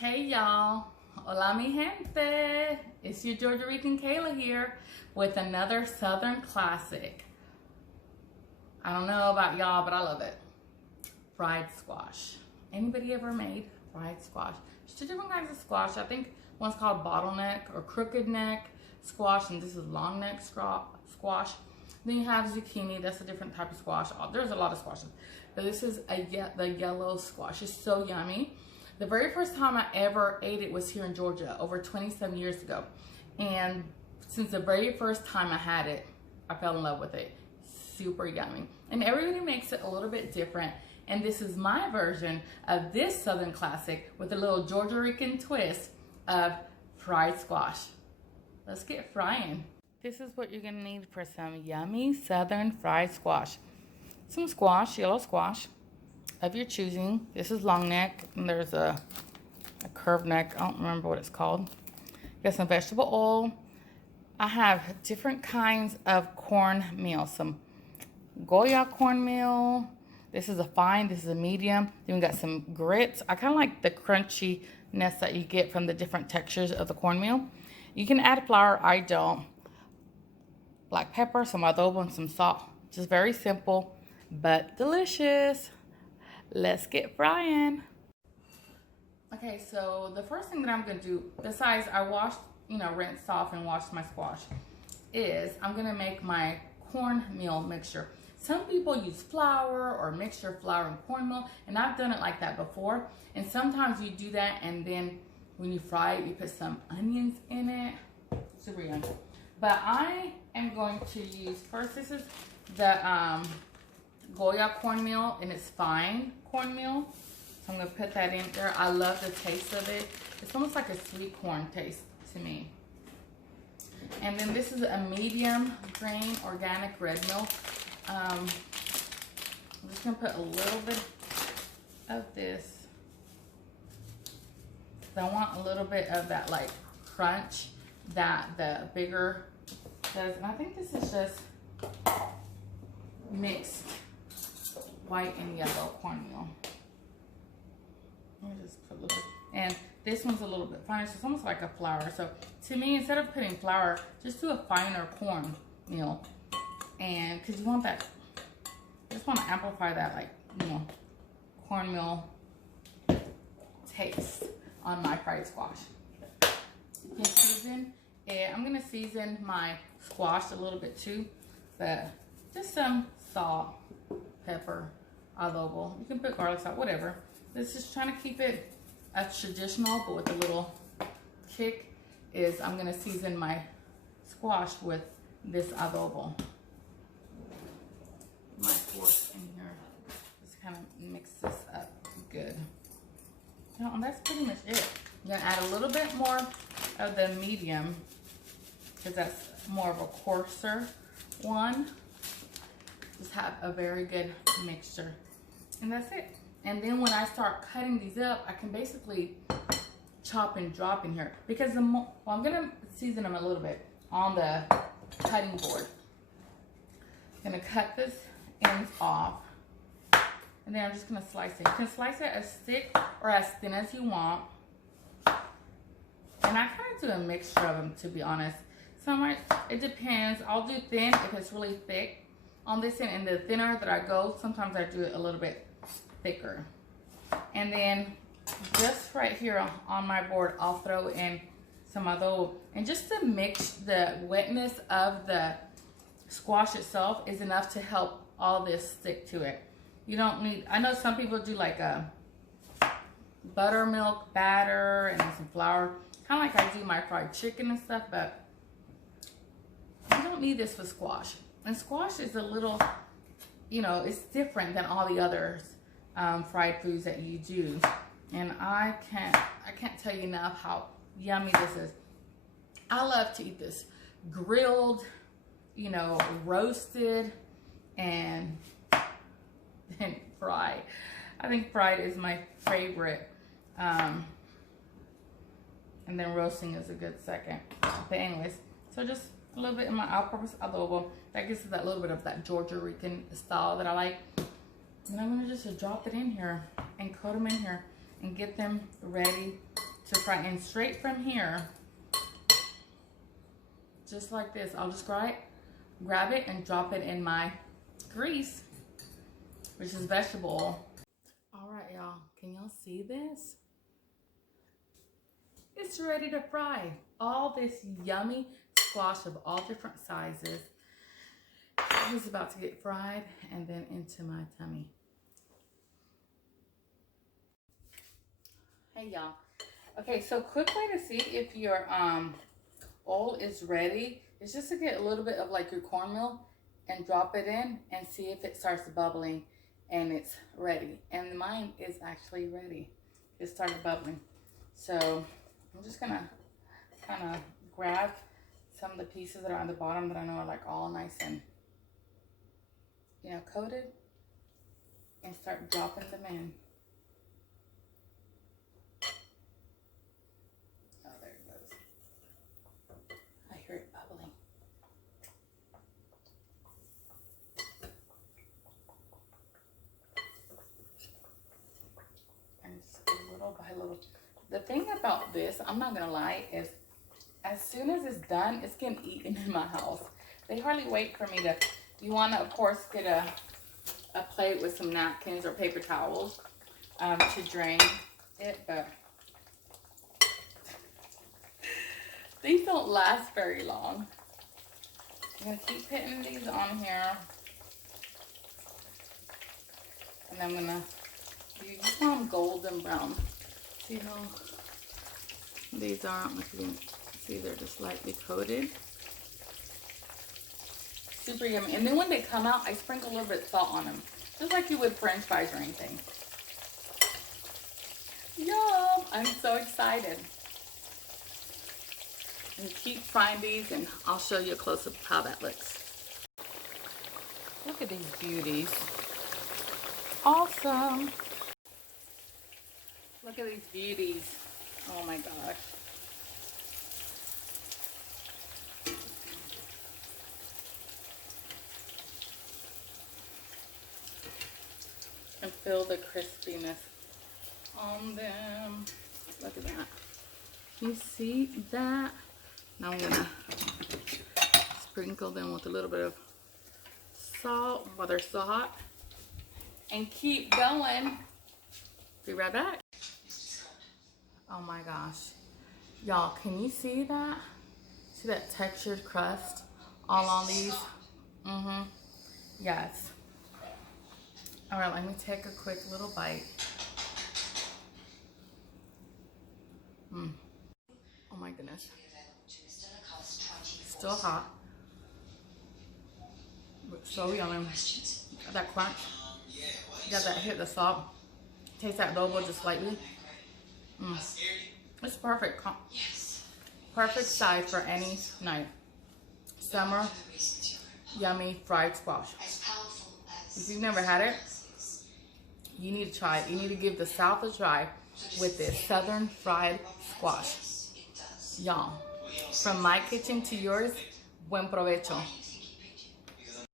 Hey y'all, hola mi gente. It's your Georgia Rican Kayla here with another Southern classic. I don't know about y'all, but I love it. Fried squash. Anybody ever made fried squash? There's two different kinds of squash. I think one's called bottleneck or crooked neck squash, and this is long neck squash. Then you have zucchini. That's a different type of squash. There's a lot of squashes, but this is the yellow squash. It's so yummy. The very first time I ever ate it was here in Georgia over 27 years ago. And since the very first time I had it, I fell in love with it. Super yummy. And everybody makes it a little bit different. And this is my version of this Southern classic with a little Georgia Rican twist of fried squash. Let's get frying. This is what you're gonna need for some yummy Southern fried squash. Some squash, yellow squash of your choosing. This is long neck, and there's a curved neck. I don't remember what it's called. Got some vegetable oil. I have different kinds of cornmeal. Some Goya cornmeal. This is a fine. This is a medium. Then we got some grits. I kind of like the crunchiness that you get from the different textures of the cornmeal. You can add flour. I don't. Black pepper, some adobo, and some salt. Just very simple, but delicious. Let's get frying. Okay, so the first thing that I'm gonna do, besides I washed, rinsed off and washed my squash, is I'm gonna make my cornmeal mixture. Some people use flour or mixture of flour and cornmeal, and I've done it like that before. And sometimes you do that, and then when you fry it, you put some onions in it. Super yummy. But I am going to use, first this is the Goya cornmeal, and it's fine cornmeal. So I'm going to put that in there. I love the taste of it. It's almost like a sweet corn taste to me. And then this is a medium grain organic red milk. I'm just going to put a little bit of this. I want a little bit of that like crunch that the bigger does. And I think this is just mixed white and yellow cornmeal. Let me just put a little bit. And this one's a little bit finer, so it's almost like a flour. So to me, instead of putting flour, just do a finer cornmeal. And because you want that, I just want to amplify that, like, cornmeal taste on my fried squash. You can season it. I'm going to season my squash a little bit too, but just some salt, pepper, adobo. You can put garlic salt, whatever. This is trying to keep it traditional, but with a little kick. Is I'm gonna season my squash with this adobo. My fork in here. Just kind of mix this up good. And that's pretty much it. I'm gonna add a little bit more of the medium because that's more of a coarser one. Just have a very good mixture, and that's it. And then when I start cutting these up, I can basically chop and drop in here because I'm gonna season them a little bit on the cutting board. I'm gonna cut this ends off, and then I'm just gonna slice it. You can slice it as thick or as thin as you want, and I kind of do a mixture of them, to be honest. It depends. I'll do thin if it's really thick on this end, and the thinner that I go, sometimes I do it a little bit thicker. And then just right here on my board, I'll throw in some adobo. And just to mix the wetness of the squash itself is enough to help all this stick to it. You don't need, I know some people do like a buttermilk batter and some flour, kind of like I do my fried chicken and stuff, but you don't need this for squash. And squash is a little, it's different than all the others fried foods that you do. And I can't tell you enough how yummy this is. I love to eat this grilled, roasted, and then fried. I think fried is my favorite. And then roasting is a good second. But anyways, so just a little bit in my all-purpose adobo. That gives it that little bit of that Georgia Rican style that I like. And I'm gonna just drop it in here and coat them in here and get them ready to fry. And straight from here, just like this, I'll just grab it and drop it in my grease, which is vegetable oil. All right, y'all, can y'all see this? It's ready to fry. All this yummy squash of all different sizes is about to get fried and then into my tummy. Hey, y'all. Okay, so quick way to see if your oil is ready is just to get a little bit of like your cornmeal and drop it in and see if it starts bubbling and it's ready. And mine is actually ready. It started bubbling. So I'm just gonna kind of grab some of the pieces that are on the bottom that I know are like all nice and, you know, coated, and start dropping them in. Oh, there it goes. I hear it bubbling. And just little by little. The thing about this, I'm not gonna lie, is as soon as it's done, it's getting eaten in my house. They hardly wait for me to. You want to, of course, get a plate with some napkins or paper towels to drain it, but these don't last very long. I'm gonna keep putting these on here, and I'm gonna use some golden brown. See how these are? I don't know if you can see, they're just lightly coated. Super yummy. And then when they come out, I sprinkle a little bit of salt on them, just like you would French fries or anything. Yum! I'm so excited. And keep frying these, and I'll show you a close-up of how that looks. Look at these beauties. Awesome. Look at these beauties. Oh my gosh. And feel the crispiness on them. Look at that. Can you see that? Now I'm gonna sprinkle them with a little bit of salt while they're still hot. And keep going. Be right back. Oh my gosh. Y'all, can you see that? See that textured crust all on these? Yes. All right, let me take a quick little bite. Oh my goodness. Still hot. But so yummy. That crunch. Got that hit, the salt. Taste that adobo just slightly. It's perfect. Perfect size for any night. Summer, yummy fried squash. If you've never had it, you need to try it. You need to give the South a try with this Southern fried squash. Y'all, from my kitchen to yours, buen provecho.